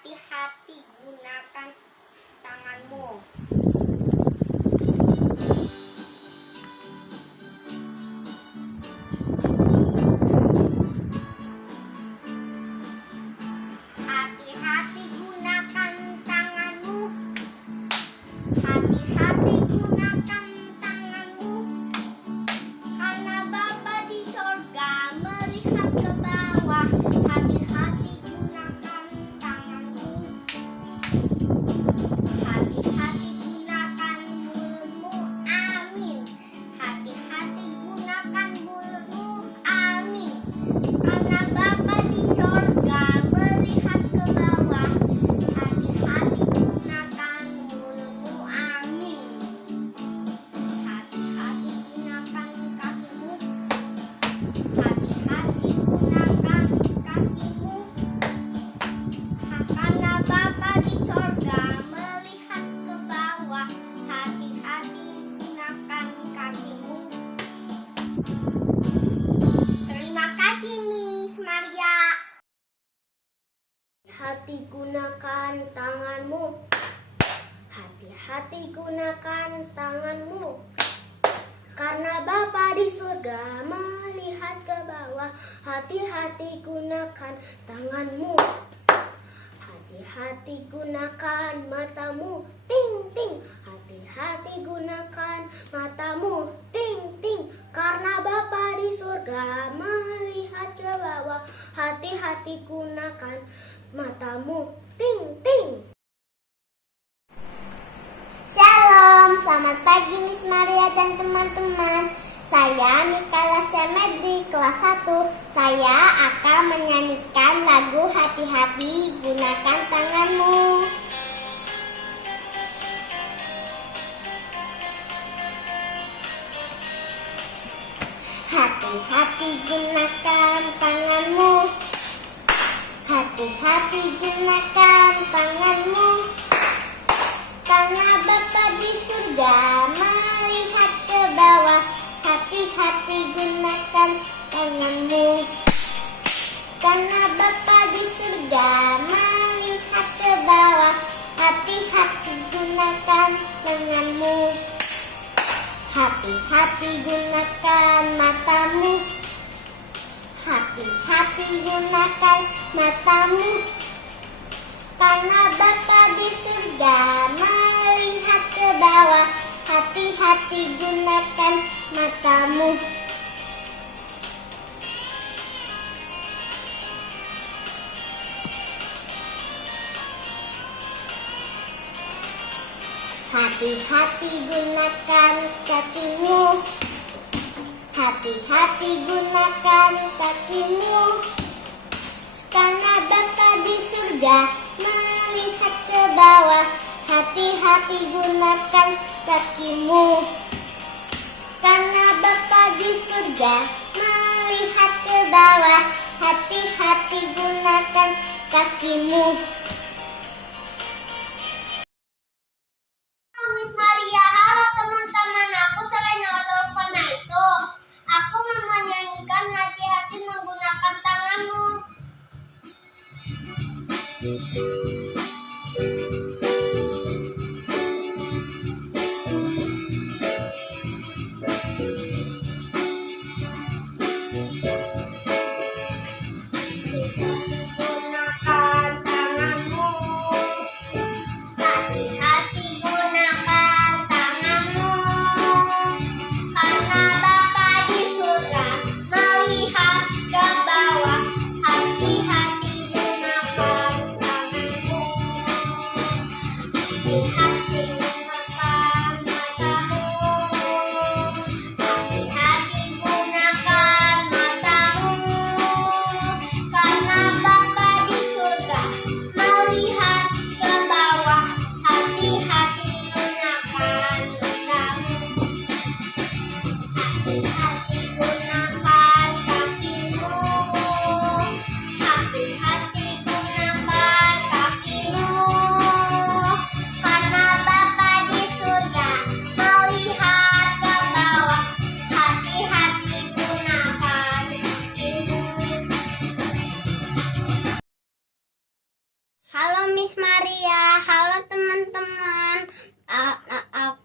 hati-hati gunakan tanganmu. Hati-hati gunakan tanganmu. Hati-hati gunakan tanganmu. Karena Bapa di sorga melihat ke bawah. Hati-hati gunakan tanganmu. Hati-hati gunakan mulutmu. Amin. Hati-hati gunakan mulutmu. Amin. Karena Bapa di sorga melihat ke bawah. Hati-hati gunakan mulutmu. Amin. Hati-hati gunakan kakimu. Hati-hati gunakan kakimu. Karena Bapa di sorga melihat ke bawah. Hati-hati gunakan kakimu. Terima kasih Miss Maria. Hati gunakan tanganmu. Hati-hati gunakan tanganmu. Karena Bapa di surga melihat ke bawah. Hati-hati gunakan tanganmu. Hati-hati gunakan matamu. Ting ting. Hati-hati gunakan matamu. Ting ting. Karena Bapa di surga melihat ke bawah. Hati-hati gunakan matamu. Ting ting. Shalom, selamat pagi Miss Maria dan teman-teman. Saya Mikala Syamedri, kelas 1. Saya akan menyanyikan lagu Hati-hati Gunakan Tanganmu. Hati-hati gunakan tanganmu. Hati-hati gunakan tanganmu. Karena Bapa di surga melihat ke bawah. Hati-hati gunakan tanganmu. Karena Bapa di surga melihat ke bawah. Hati-hati gunakan tanganmu. Hati-hati gunakan matamu. Hati-hati gunakan matamu. Karena Bapa di surga melihat ke bawah. Hati-hati gunakan matamu. Hati-hati gunakan kakimu. Hati-hati gunakan kakimu. Karena Bapa di surga melihat ke bawah. Hati-hati gunakan kakimu. Karena Bapa di surga melihat ke bawah. Hati-hati gunakan kakimu. Miss Maria, halo teman-teman, aku Selena Dolfana itu. Aku mau menyanyikan hati-hati menggunakan tanganmu. Gunakan tanganmu. Hati-hati gunakan tanganmu. Karena Bapa di surga melihat ke bawah. Hati-hati gunakan tanganmu. Hati-hati gunakan matamu. Hati-hati gunakan matamu. Karena Bapa di surga melihat ke bawah. Hati-hati gunakan matamu. Hati-hati gunakan kakimu. Hati-hati gunakan kakimu. Karena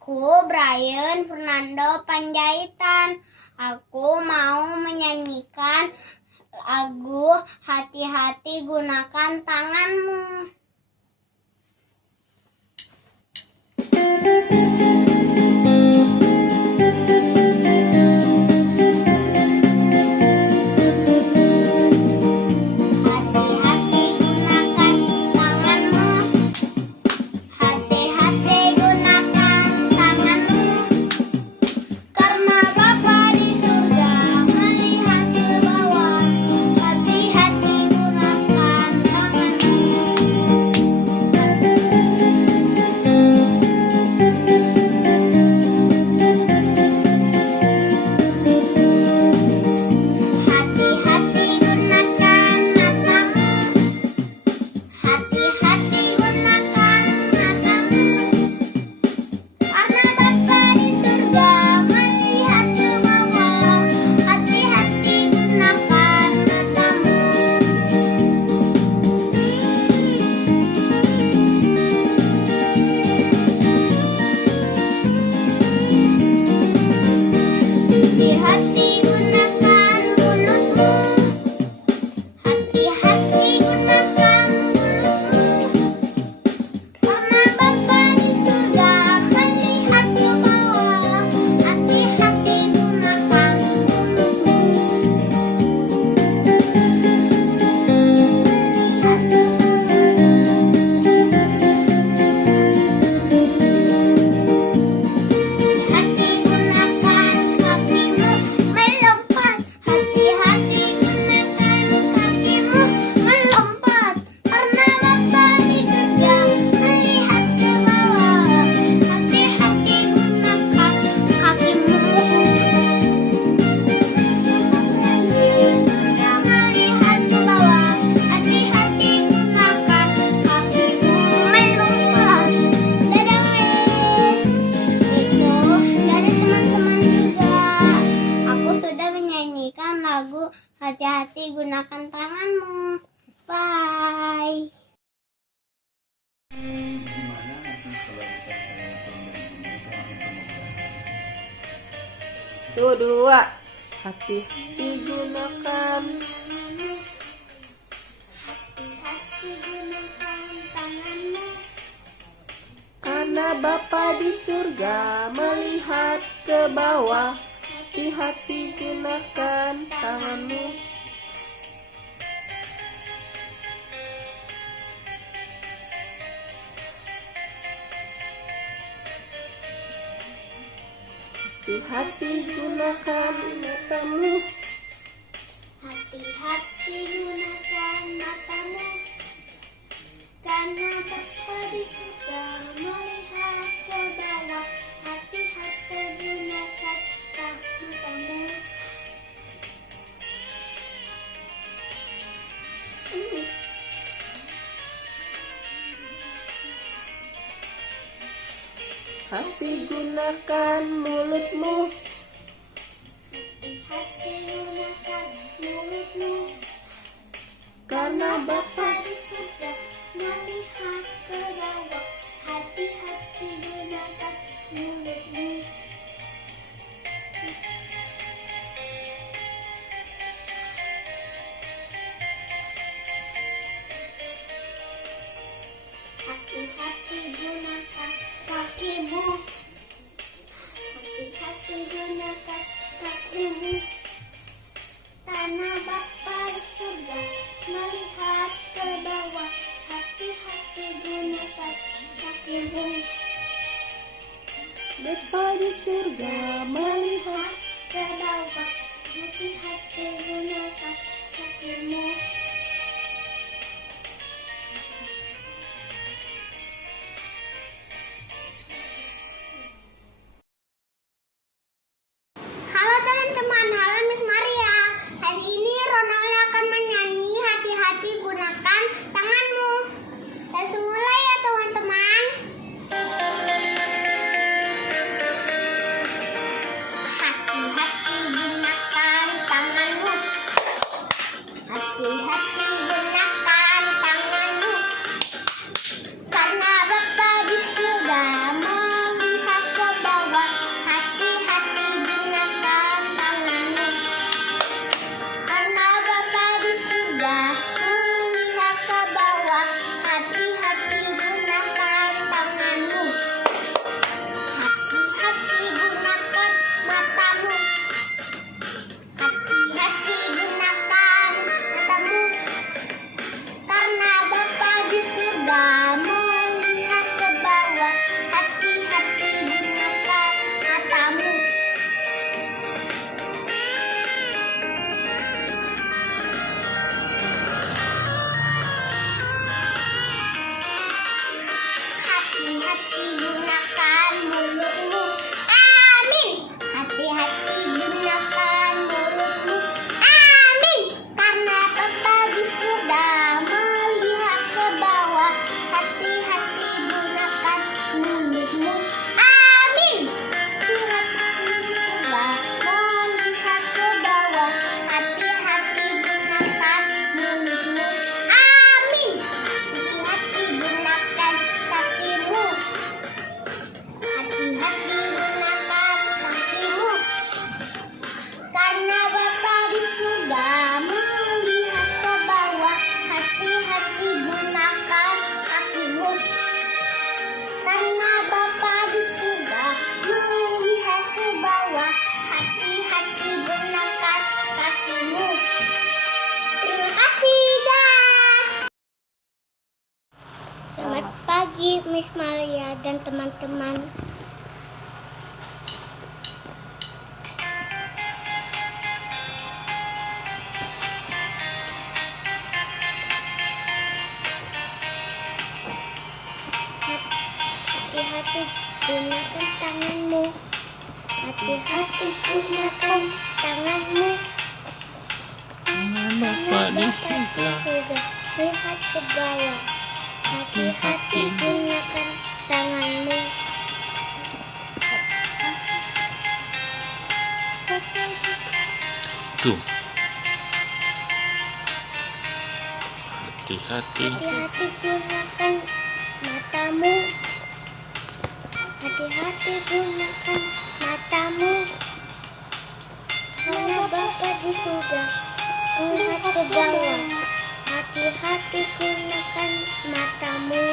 Aku Brian Fernando Panjaitan. Aku mau menyanyikan lagu Hati-hati Gunakan Tanganmu. Hati-hati gunakan tanganmu. Bye. Tuh dua. Hati-hati gunakan. Hati-hati gunakan tanganmu. Karena Bapa di surga melihat ke bawah. Hati-hati gunakan tanganmu. Hati-hati gunakan matamu. Hati-hati gunakan matamu. Karena Bapa di surga melihat ke bawah. Hati-hati gunakan matamu. Hati gunakan mulutmu. Hati gunakan mulutmu. Karena Bapa di surga melihat ke bawah. Hati-hati gunakan mulutmu. Hati-hati gunakan kakimu. Hati-hati gunakan kakimu. Karena Bapa di surga melihat ke bawah. Hati-hati gunakan kakimu. Bapa di surga melihat ke bawah. Hati-hati gunakan kakimu. Halo teman-teman, halo Miss Maria. Hari ini Ronald akan menyanyi Hati-hati Gunakan Tanganmu. Langsung mulai ya teman-teman. Hati-hati gunakan hati-hati gunakan mulutmu. Amin. Hati-hati gunakan mulutmu. Amin. Karena Bapa di surga melihat ke bawah. Hati-hati gunakan mulutmu. Amin. Hati-hati di surga melihat ke bawah. Hati-hati gunakan mulutmu. Amin. Hati-hati gunakan kakimu. Hati-hati gunakan kakimu. Karena Bapa di surga melihat ke bawah. Hati-hati gunakan kakimu. Karena Bapa di surga melihat ke bawah. Hati-hati gunakan kakimu. Terima kasih, dah. Selamat pagi, Miss Maria dan teman-teman. Hati-hati gunakan tanganmu. Hati-hati gunakan tanganmu. Bapa di surga. Lihat ke bawah. Hati-hati gunakan tanganmu. Tuh. Hati-hati. Hati-hati gunakan matamu. Hati-hati gunakan matamu. Karena Bapa di surga melihat ke bawah. Hati-hati gunakan matamu.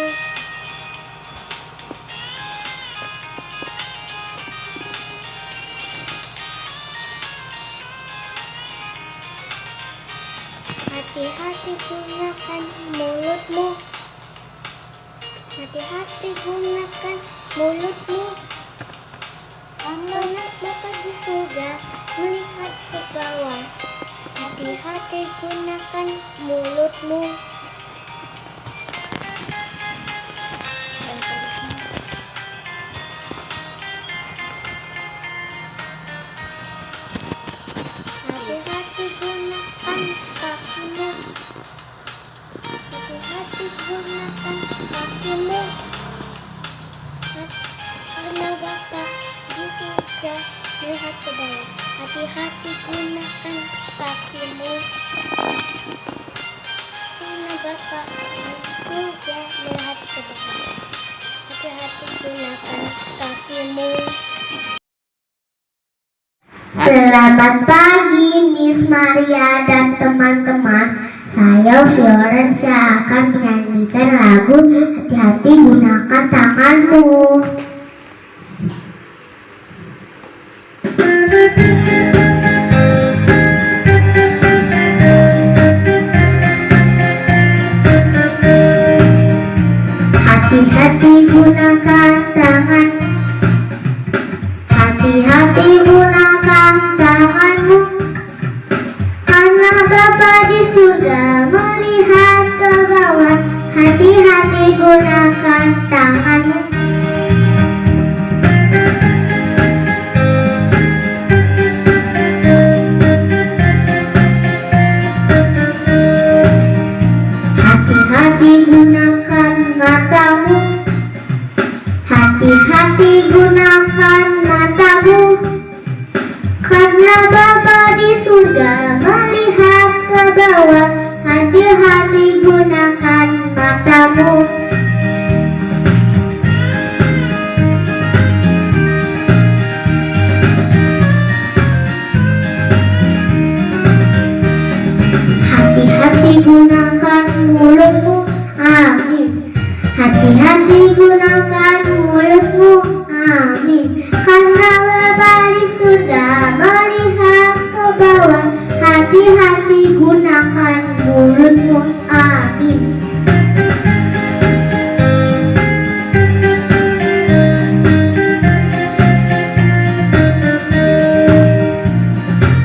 Hati-hati gunakan mulutmu. Hati-hati gunakan mulutmu. Karena Bapa di surga melihat ke bawah. Hati-hati gunakan mulutmu. Hati-hati gunakan kakimu. Hati-hati gunakan kakimu. Karena Bapa di surga melihat ke bawah. Hati-hati gunakan kakimu. Karena Bapa di surga melihat ke bawah. Hati-hati gunakan kakimu. Selamat pagi, Miss Maria dan teman-teman. Saya Fiorensia akan menyanyikan lagu Hati-hati gunakan tanganmu. Hati-hati gunakan tangan. Hati-hati gunakan tanganmu. Karena Bapa di surga melihat ke bawah. Hati-hati gunakan tanganmu. Hati-hati gunakan matamu. Hati-hati gunakan matamu. Karena Bapa di surga melihat ke bawah. Hati-hati gunakan matamu. Hati-hati gunakan mulutmu. Amin. Hati-hati gunakan mulutmu. Amin. Karena Bapa di surga melihat ke bawah. Hati-hati gunakan mulutmu. Amin.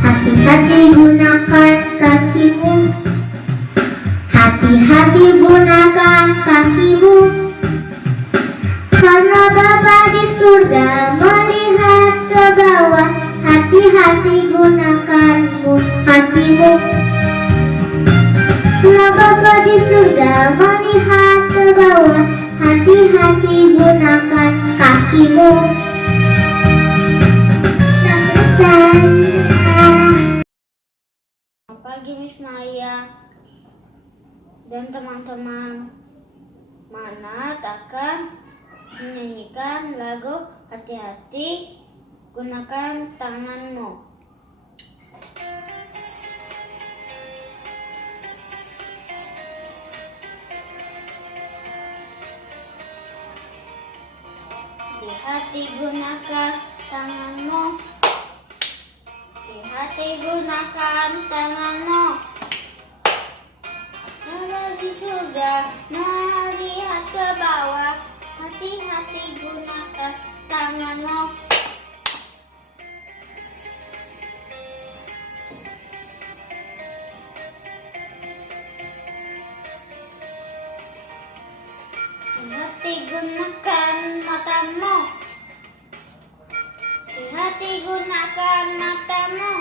Hati-hati gunakan kakimu. Hati-hati gunakan kakimu. Karena kakimu. Lah Bapa di surga melihat ke bawah, hati-hati gunakan kakimu. Selamat pagi Miss Maya dan teman-teman. Manat akan menyanyikan lagu Hati-hati Gunakan Tanganmu. Hati-hati gunakan tanganmu. Hati-hati gunakan tanganmu. Kalau di surga melihat ke bawah, hati-hati gunakan tanganmu. Hati-hati gunakan matamu. Hati-hati gunakan matamu.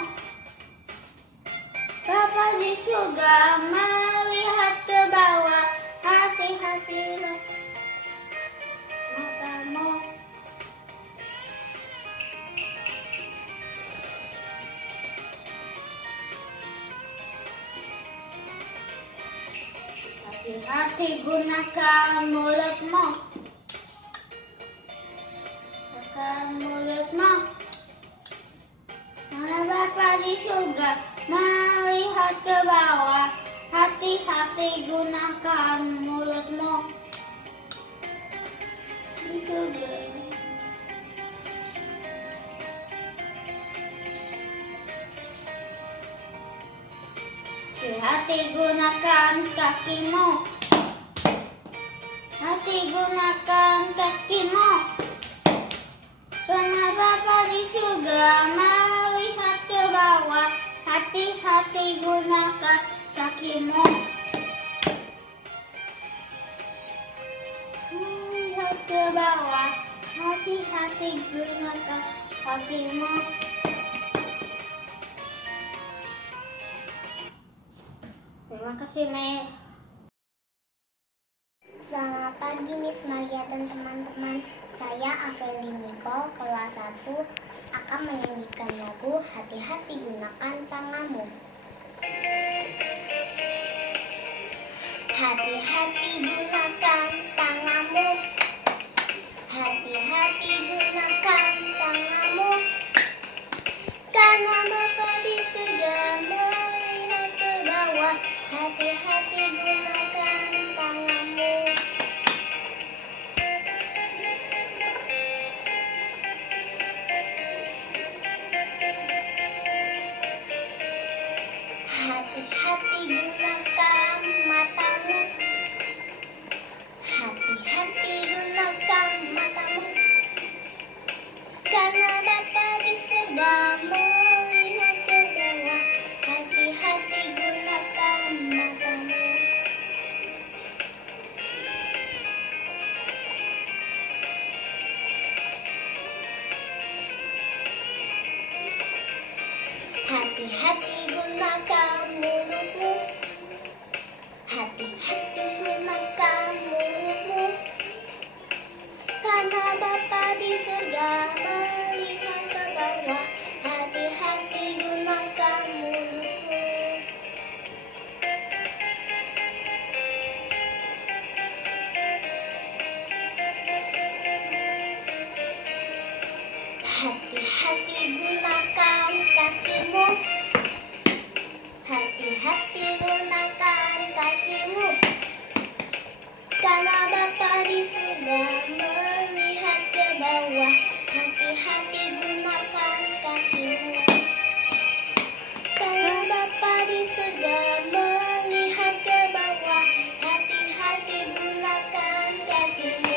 Bapa di surga melihat ke bawah, hati-hatilah matamu. Hati-hati gunakan mulutmu. Gunakan mulutmu. Karena Bapa di surga melihat ke bawah, hati-hati gunakan mulutmu. Di surga. Hati gunakan kakimu. Hati gunakan kakimu. Karena Bapa di surga melihat ke bawah, hati-hati gunakan kakimu. Melihat ke bawah, hati-hati gunakan kakimu. Terima kasih, Miss. Selamat pagi Miss Maria dan teman-teman. Saya Avreli Nicole, kelas 1, akan menyanyikan lagu Hati-hati Gunakan Tanganmu. Hati-hati gunakan tanganmu. Hati-hati gunakan tanganmu. Karena Bapa di surga melihat ke bawah, hati-hati gunakan tanganmu. Hati-hati gunakan matamu. Hati-hati gunakan matamu. Karena Bapa di surga melihat ke bawah, hati-hati gunakan matamu. Hati-hati gunakan mulutmu. Hati-hati gunakan mulutmu. Karena Bapa di surga melihat ke bawah, hati-hati gunakan mulutmu. Hati-hati gunakan kakimu. Hati-hati gunakan kakimu. Karena Bapa di surga melihat ke bawah, hati-hati gunakan kakimu. Karena Bapa di surga melihat ke bawah, hati-hati gunakan kakimu.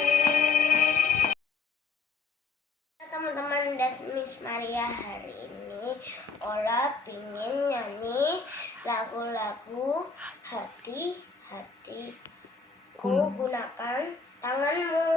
Teman-teman dan Miss Maria, hari ini Ola pingin nyanyi lagu-lagu hati-hati gunakan tanganmu.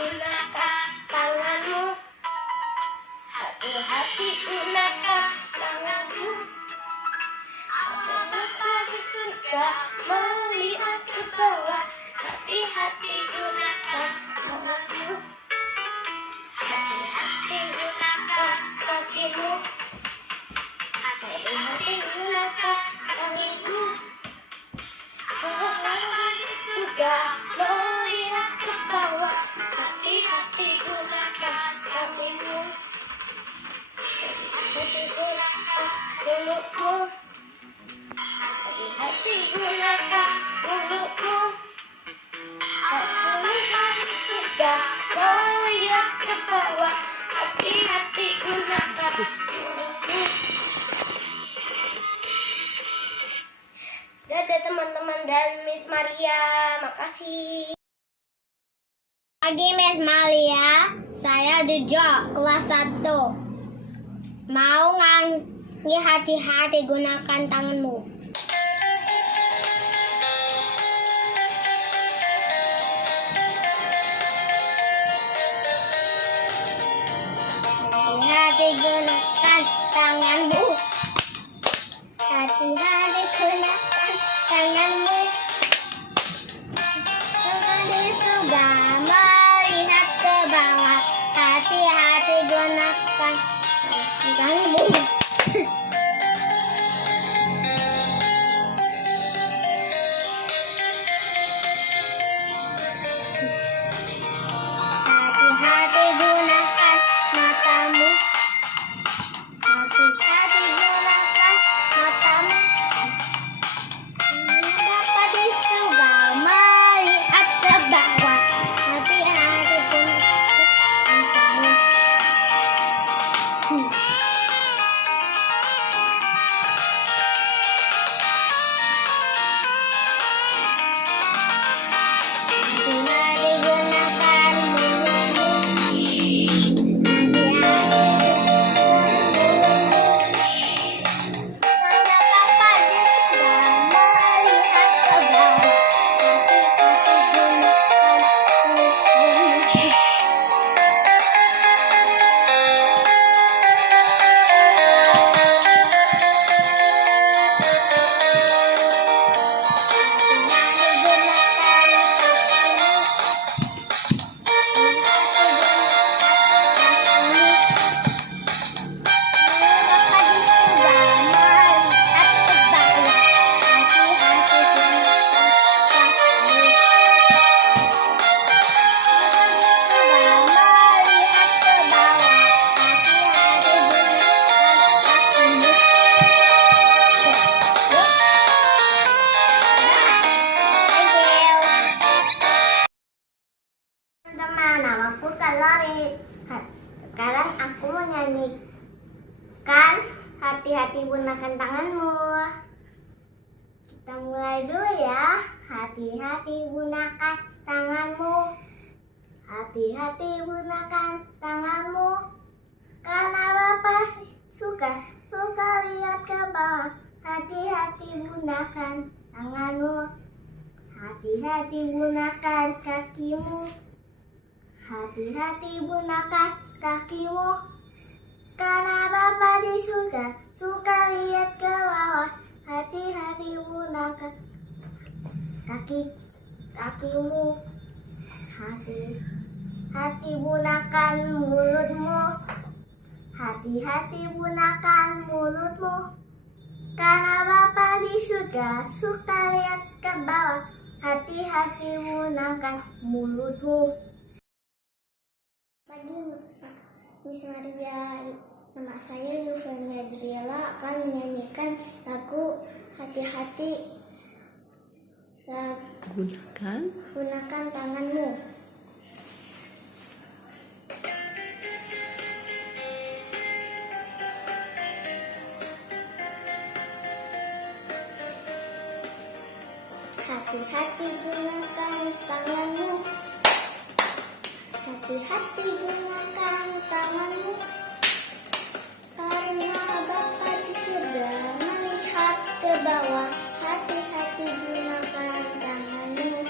gunakan tanganmu. Hati-hati gunakan tanganmu. Lupa di surga melihat ke bawah. Hati-hati gunakan tanganmu. Hati-hati gunakan kakimu. Hati-hati gunakan kakimu. Lupa di surga melihat ke bawah. Hati-hati gunakan kakimu. Hati-hati gunakan mulutmu. Hati-hati gunakan mulutmu. Hati-hati juga melihat ke bawah. Hati-hati gunakan mulutmu. Dadah teman-teman dan Miss Maria, makasih. Pagi Miss Maria, saya Jojo, kelas 1. Mau nyanyi hati-hati gunakan tanganmu. Hati-hati gunakan tanganmu. Hati-hati gunakan tanganmu. Di surga melihat ke bawah. Hati-hati gunakan tanganmu. Hati-hati gunakan matamu. Hati-hati gunakan matamu. Dapat di surga melihat ke bawah. Hati-hati gunakan matamu. Hati-hati gunakan mulutmu. Teman-teman, namaku Kalori. Sekarang aku mau nyanyikan hati-hati gunakan tanganmu. Kita mulai dulu ya. Hati-hati gunakan tanganmu. Hati-hati gunakan tanganmu. Karena Bapak suka lihat ke bawah. Hati-hati gunakan tanganmu. Hati-hati gunakan kakimu. Hati-hati gunakan kakimu. Karena Bapak di surga suka lihat ke bawah. Hati-hati gunakan kakimu. Hati-hati gunakan mulutmu. Hati-hati gunakan mulutmu. Karena Bapak di surga suka lihat ke bawah. Hati-hati gunakan mulutmu. Pagi Miss Maria, nama saya Yuvenia Adriela akan menyanyikan lagu Hati-hati. Gunakan tanganmu. Hati-hati gunakan tanganmu. Hati-hati gunakan tanganmu. Karena Bapa di surga melihat ke bawah. Hati-hati gunakan tanganmu.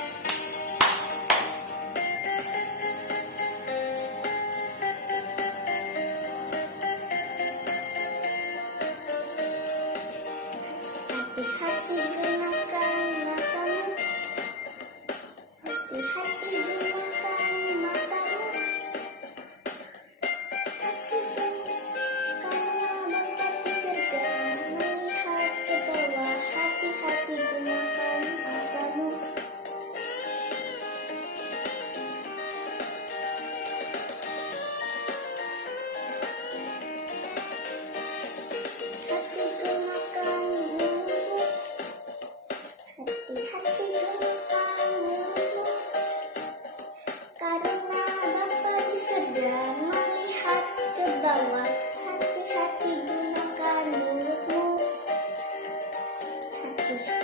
Hati-hati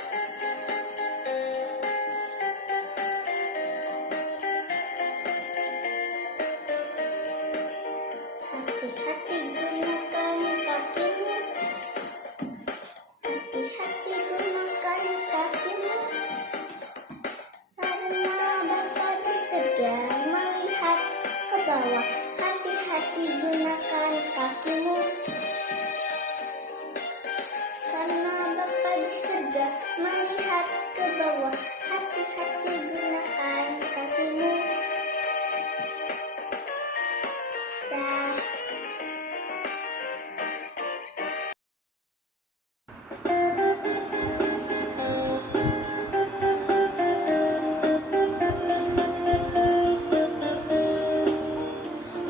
gunakan kakimu. Hati-hati gunakan kakimu. Karena Bapa di surga melihat ke bawah. Hati-hati gunakan kakimu. Karena Bapa di surga melihat ke bawah. Hati-hati gunakan kakimu. Dah.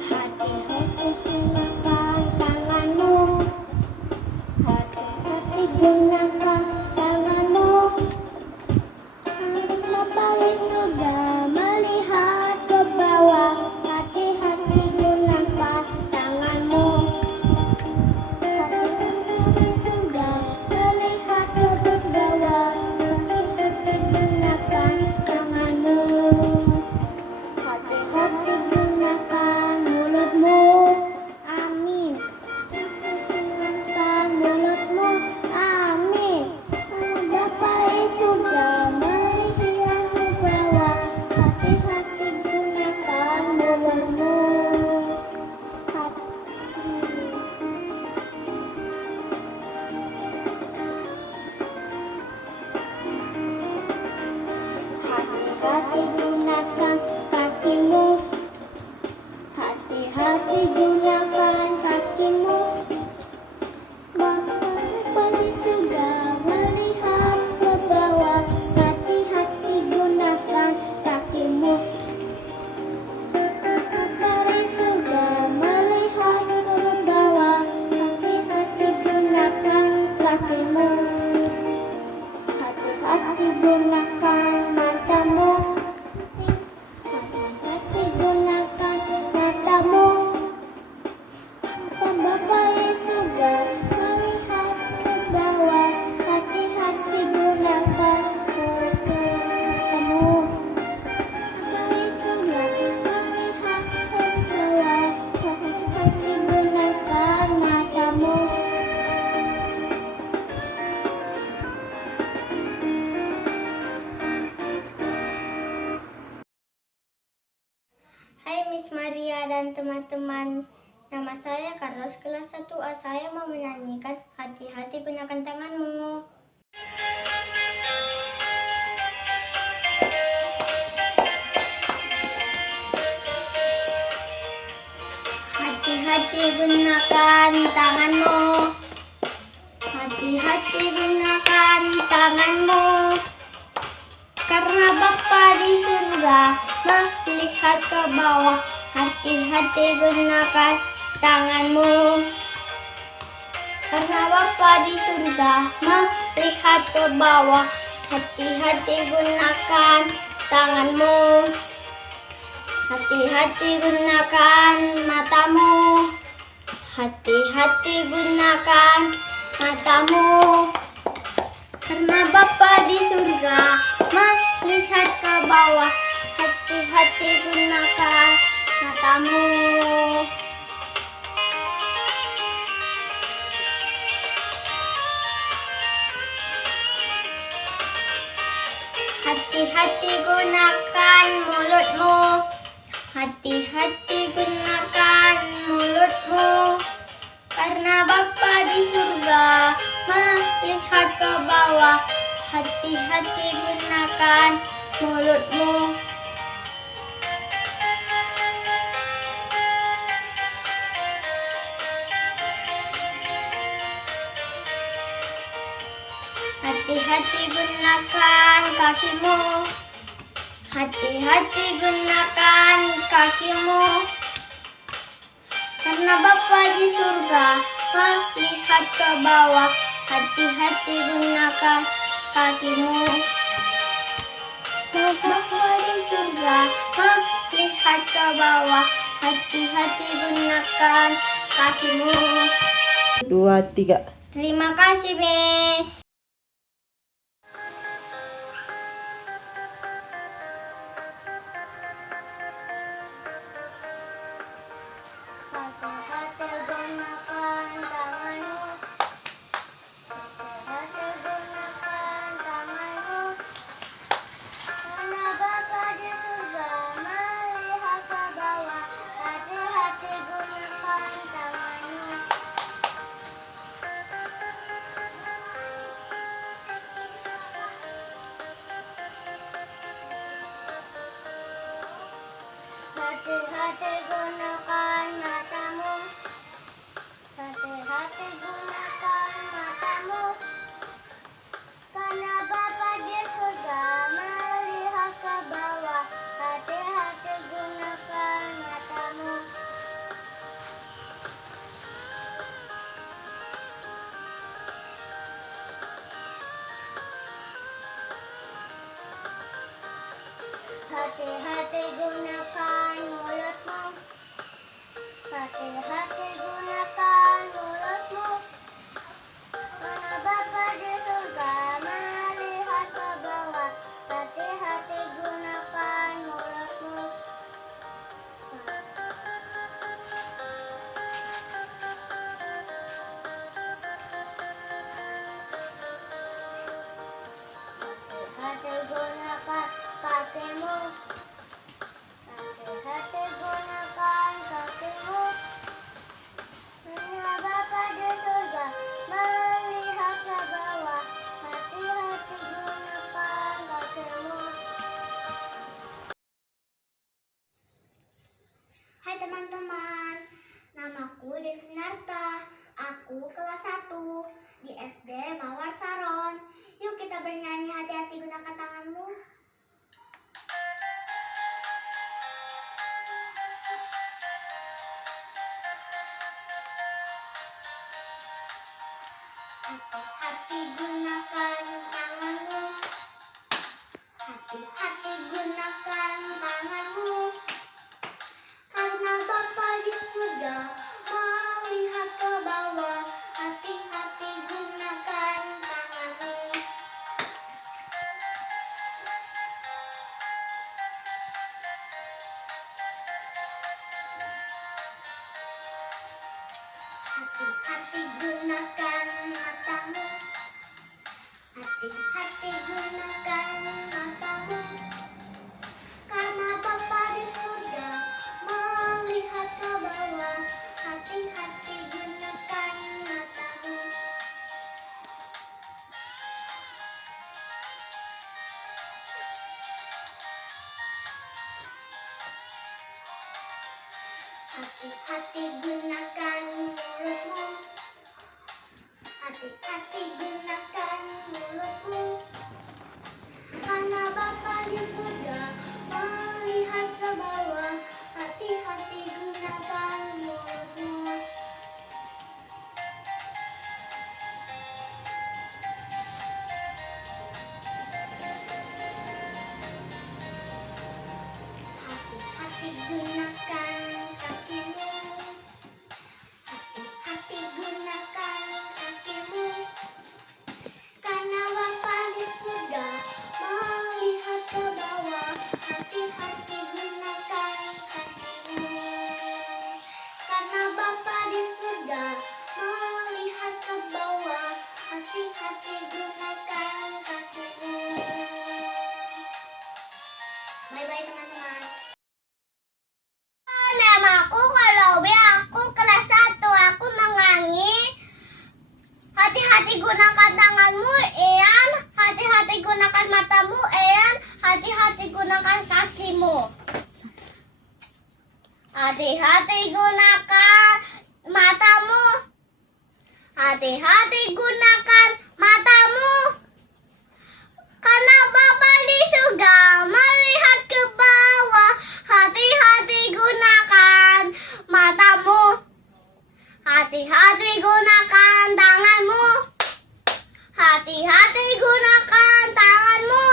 Hati-hati gunakan tanganmu. Hati-hati gunakan tanganmu. Bapa di surga melihat ke bawah. Hati-hati gunakan tanganmu. Hati-hati di surga melihat ke bawah. Hati-hati gunakan tanganmu. Hati-hati gunakan mulutmu. Amin. Gunakan mulutmu. Amin. Karena Bapa di surga melihat ke bawah. Hati-hati gunakan mulutmu. Hati-hati gunakan kakimu. Hati-hati gunakan kakimu. Bapa di surga melihat ke bawah. Hati-hati gunakan kakimu. Bapa di surga melihat ke bawah. Hati-hati gunakan kakimu. Hati-hati gunakan matamu. Hati-hati gunakan matamu. Bapa di surga melihat ke bawah. Hati-hati gunakan matamu. Bapa di surga melihat ke bawah. Hati-hati gunakan matamu. Hai Miss Maria dan teman-teman, nama saya Carlos kelas 1A. Saya mau menyanyikan Hati-hati gunakan tanganmu. Hati-hati gunakan tanganmu. Hati-hati gunakan tanganmu. Karena Bapa di surga melihat ke bawah. Hati-hati gunakan tanganmu. Karena Bapa di surga melihat ke bawah. Hati-hati gunakan tanganmu. Hati-hati gunakan matamu. Hati-hati gunakan matamu. Karena Bapa di surga melihat ke bawah. Hati-hati gunakan matamu. Hati-hati gunakan mulutmu. Hati-hati gunakan mulutmu. Karena Bapa di surga melihat ke bawah. Hati-hati gunakan mulutmu. Hati-hati gunakan kakimu. Hati-hati gunakan kakimu. Karena Bapa di surga melihat ke bawah. Hati-hati gunakan kakimu. Bapa di surga melihat ke bawah. Hati-hati gunakan kakimu. 2, 3. Terima kasih, Miss. Hati-hati gunakan matamu. Hati-hati gunakan matamu. Karena Bapa di surga melihat ke bawah. Hati-hati gunakan matamu. Hati-hati gunakan mulutmu. Hati-hati gunakan mulutmu. Karena Bapa di surga melihat ke bawah. Hati-hati gunakan mulutmu. Hati-hati gunakan kakimu. Hati-hati gunakan kakimu. Karena Bapa di surga melihat ke bawah. Hati-hati gunakan kakimu. Hai teman-teman, namaku Devi Narta. Aku kelas 1 di SD Mawar Saron. Yuk kita bernyanyi hati-hati gunakan tanganmu. Hati-hati gunakan tanganmu. Hati-hati gunakan tanganmu. Karena Bapa di surga melihat ke bawah. Hati-hati gunakan tanganmu. Hati-hati gunakan matamu. Hati-hati gunakan matamu. Karena Bapa di surga melihat ke bawah. Hati-hati gunakan matamu. Hati-hati gunakan mulutmu. Hati-hati gunakan mulutmu. Karena Bapa di surga melihat ke bawah. Hati-hati gunakan mulutmu. Hati-hati gunakan kakimu. Hati-hati gunakan kakimu. Karena Bapa di surga melihat ke bawah. Hati-hati gunakan kakimu. Karena Bapa di surga melihat ke bawah. Hati-hati gunakan kakimu. Bye-bye teman-teman. Namaku Kolobi, aku kelas 1. Aku menyanyi hati-hati gunakan tanganmu, Ian. Hati-hati gunakan matamu, Ian. Hati-hati gunakan kakimu. Hati-hati gunakan matamu. Hati-hati gunakan matamu. Karena Bapa di surga melihat ke bawah. Hati-hati gunakan matamu. Hati-hati gunakan tanganmu. Hati-hati gunakan tanganmu.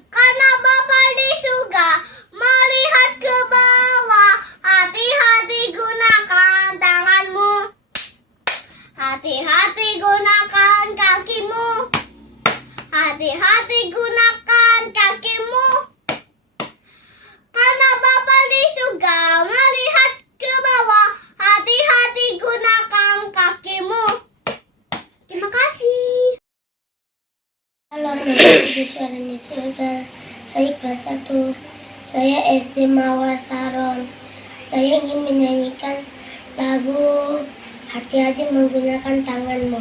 Karena Bapa di surga melihat ke bawah. Hati-hati gunakan tanganmu. Hati-hati gunakan kakimu. Hati-hati gunakan kakimu. Karena Bapa di surga melihat ke bawah. Hati-hati gunakan kakimu. Terima kasih. Halo, nama Suara di Surga. Saya kelas 1. Saya SD Mawar Saron. Saya ingin menyanyikan lagu Hati-hati menggunakan tanganmu.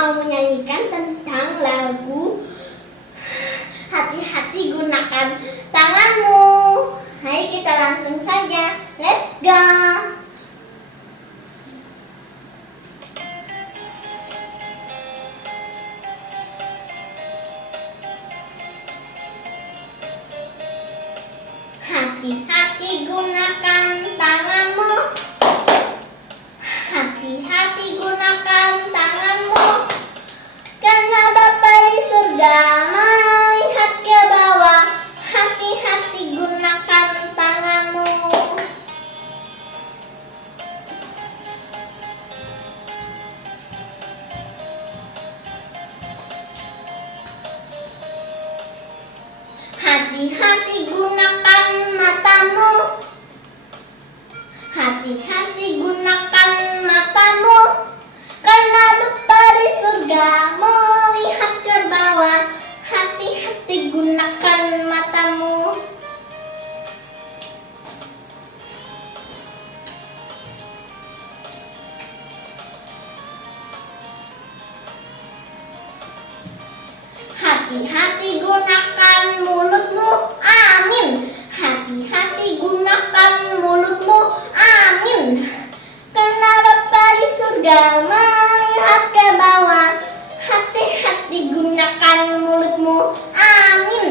mau menyanyikan tentang lagu Hati-hati gunakan tanganmu. Hai, kita langsung saja. Let's go. Hati-hati gunakan tanganmu. Hati-hati gunakan tanganmu. Karena Bapa di surga melihat ke bawah. Hati-hati gunakan tanganmu. Hati-hati gunakan matamu. Hati-hati gunakan matamu. Karena Bapa di surga melihat ke bawah. Hati-hati gunakan matamu. Hati-hati gunakan mulutmu. Amin. Hati-hati gunakan mulutmu. Amin. Karena Bapa di surga melihat ke bawah. Hati-hati gunakan mulutmu. Amin.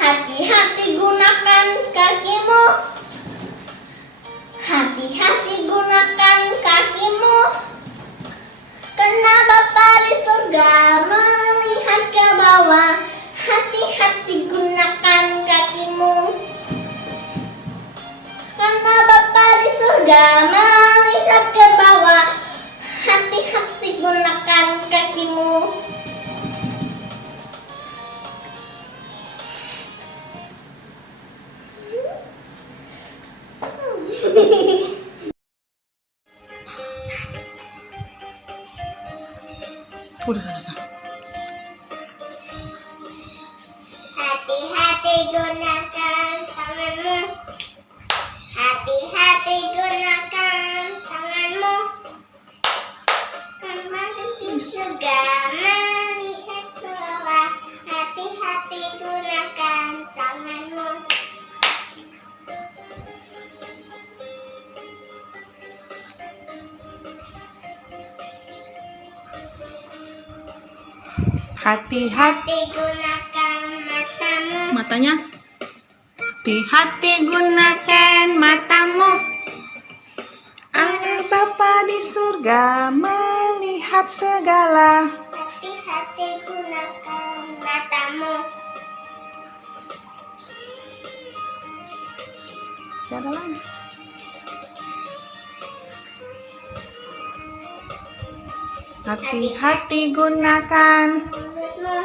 Hati-hati gunakan kakimu. Hati-hati gunakan kakimu. Karena Bapa di surga melihat ke bawah. Hati-hati gunakan kakimu. Karena Bapa di surga melihat ke bawah. Hati-hati gunakan kakimu. Udah sana. Hati-hati gunakan tanganmu. Hati-hati gunakan tanganmu. Karena di surga melihat ke bawah. Hati-hati gunakan tanganmu. Hati-hati. Hati gunakan matamu. Matanya. Hati-hati gunakan matamu. Allah Bapa di surga melihat segala. Hati-hati gunakan matamu. Siapa lagi? Hati-hati gunakan. Mulutmu.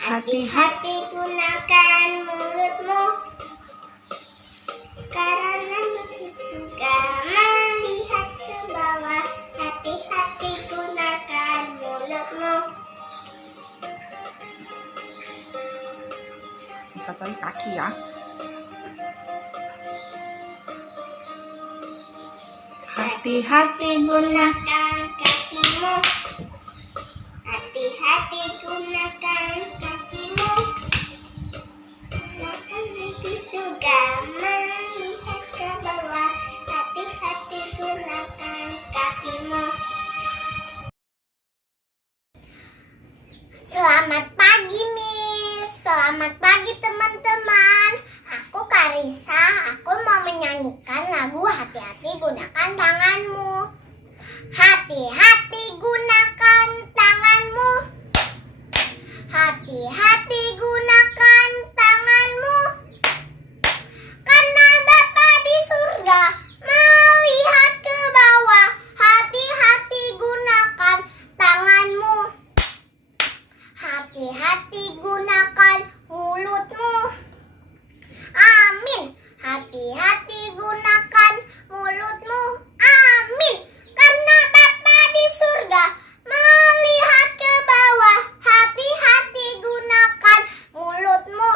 Hati-hati. Hati gunakan mulutmu. Karena di surga melihat ke bawah. Hati-hati gunakan mulutmu. Satu lagi kaki ya. Hati-hati gunakan. Gunakan kakimu. Hati-hati gunakan kakimu. Karena di surga melihat ke bawah. Hati-hati gunakan kakimu. Selamat pagi, Miss. Selamat pagi, teman-teman. Aku Karisa. Aku mau menyanyikan lagu Hati-hati gunakan tanganmu. Hati-hati gunakan tanganmu. Hati-hati gunakan tanganmu. Karena Bapa di surga melihat ke bawah. Hati-hati gunakan tanganmu. Hati-hati gunakan mulutmu. Amin. Hati-hati gunakan mulutmu. Amin. Karena Bapa di surga melihat ke bawah. Hati-hati gunakan mulutmu.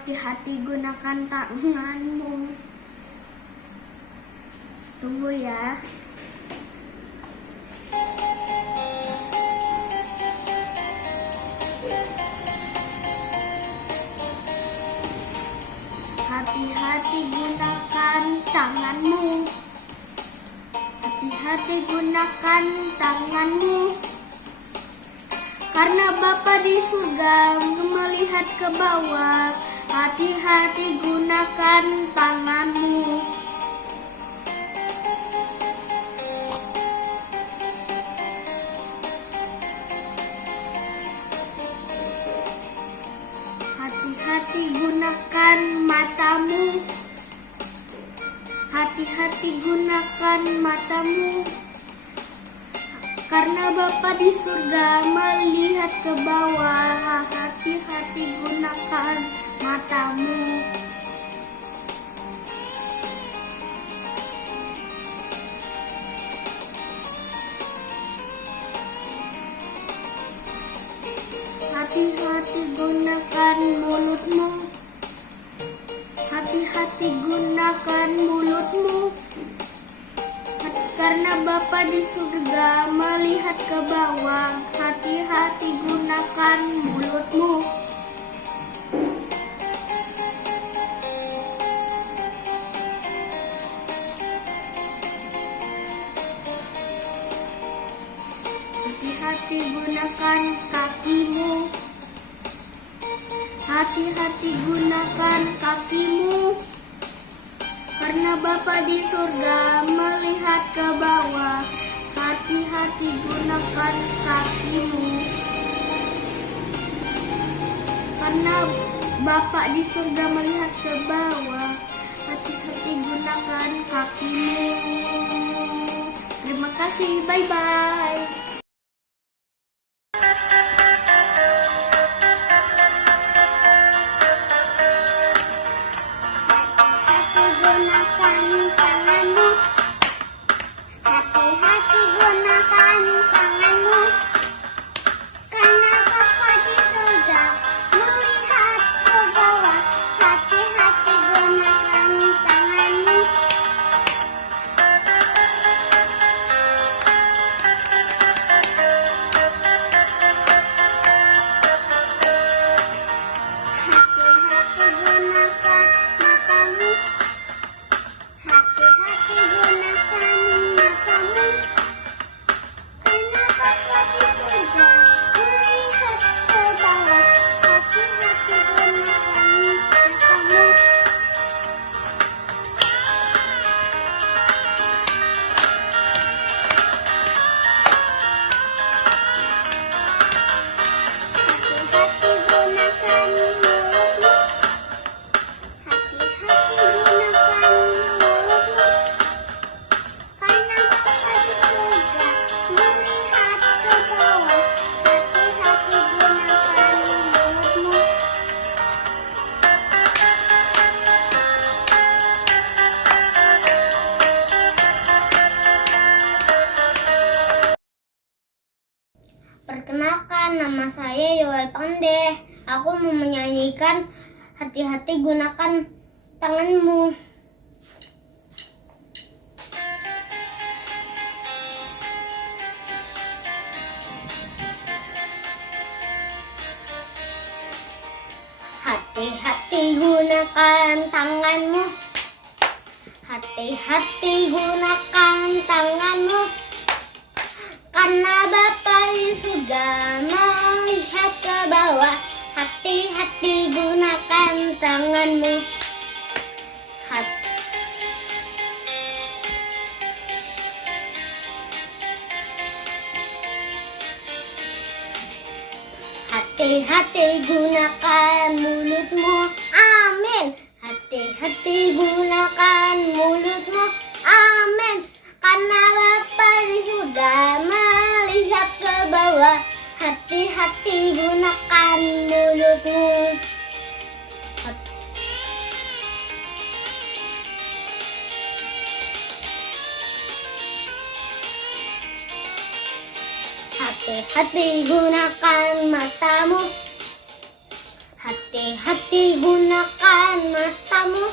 hati-hati gunakan tanganmu. Tunggu ya. Hati-hati gunakan tanganmu. Hati-hati gunakan tanganmu. Karena Bapa di surga melihat ke bawah. Hati-hati gunakan tanganmu. Hati-hati gunakan matamu. Hati-hati gunakan matamu. Karena Bapa di surga melihat ke bawah. Hati-hati gunakan matamu. Hati-hati gunakan mulutmu. Hati-hati gunakan mulutmu. Karena Bapa di surga melihat ke bawah. Hati-hati gunakan mulutmu. Hati-hati gunakan kakimu. Hati-hati gunakan kakimu. Karena Bapa di surga melihat ke bawah. Hati-hati gunakan kakimu. Karena Bapa di surga melihat ke bawah. Hati-hati gunakan kakimu. Terima kasih, bye-bye. Hati-hati gunakan tanganmu. Hati-hati gunakan tanganmu. Karena Bapa di surga melihat ke bawah. Hati-hati gunakan tanganmu. Hati-hati gunakan matamu. Hati-hati gunakan matamu. Karena Bapa di surga melihat ke bawah. Hati-hati gunakan matamu. Hati-hati gunakan mulutmu. Hati-hati gunakan mulutmu. Karena Bapa di surga melihat ke bawah. Hati-hati gunakan mulutmu. Perkenalkan, nama saya Yoel Pandey. Aku mau menyanyikan Hati-hati Gunakan Tanganmu. Hati-hati gunakan tanganmu. Hati-hati gunakan tanganmu. Karena Bapa di surga melihat ke bawah. Hati-hati gunakan tanganmu. Hati-hati gunakan mulutmu. Amin. Hati-hati gunakan mulutmu. Amin. Karena Bapa di surga melihat ke bawah. Hati-hati gunakan mulutmu. Hati-hati gunakan matamu. Hati Hati-hati gunakan matamu,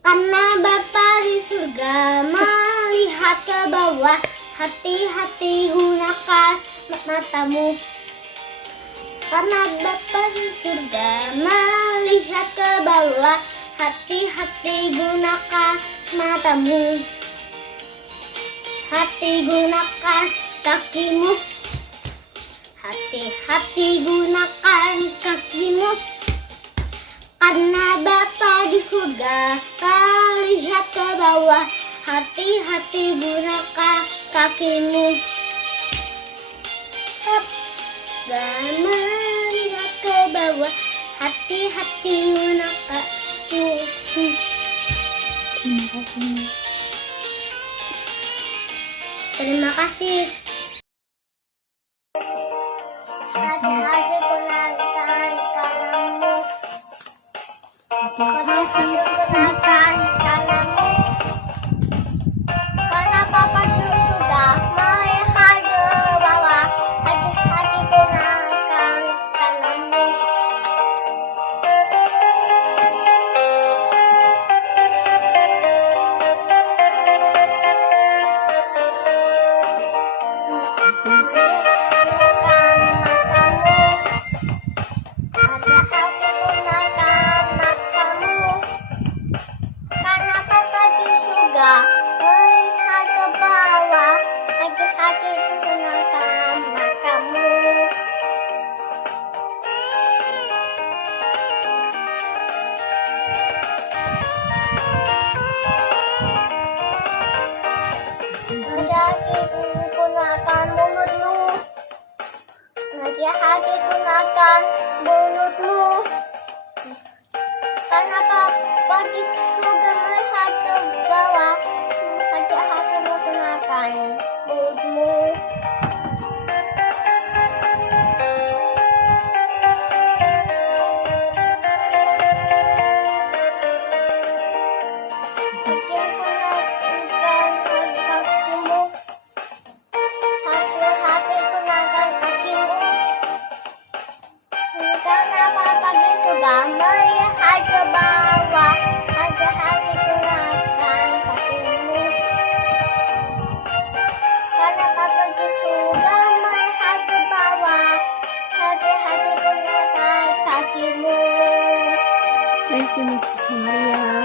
karena Bapa di surga melihat ke bawah. Hati-hati gunakan matamu, karena Bapa di surga melihat ke bawah. Hati-hati gunakan matamu. Hati gunakan kakimu. Hati-hati gunakan kakimu, karena Bapa di surga melihat ke bawah. Hati-hati gunakan kakimu. Dan melihat ke bawah. Hati-hati gunakan. Terima kasih. Hati-hati gunakan tanganmu. Hati-hati gunakan tanganmu, karena Bapa di surga melihat ke bawah. Hati-hati gunakan tanganmu. Hati-hati gunakan matamu, karena Bapa di surga melihat ke bawah. Hati-hati gunakan matamu. Hati-hati gunakan mulutmu. Hati-hati gunakan mulutmu, karena Bapa di surga melihat ke bawah. Hati-hati gunakan mulutmu. Hati-hati gunakan kakimu. Karena Bapa di surga melihat ke bawah. Hati-hati gunakan kakimu. Karena Bapa di surga melihat ke bawah. Hati-hati gunakan kakimu. Thank you, Miss Maria.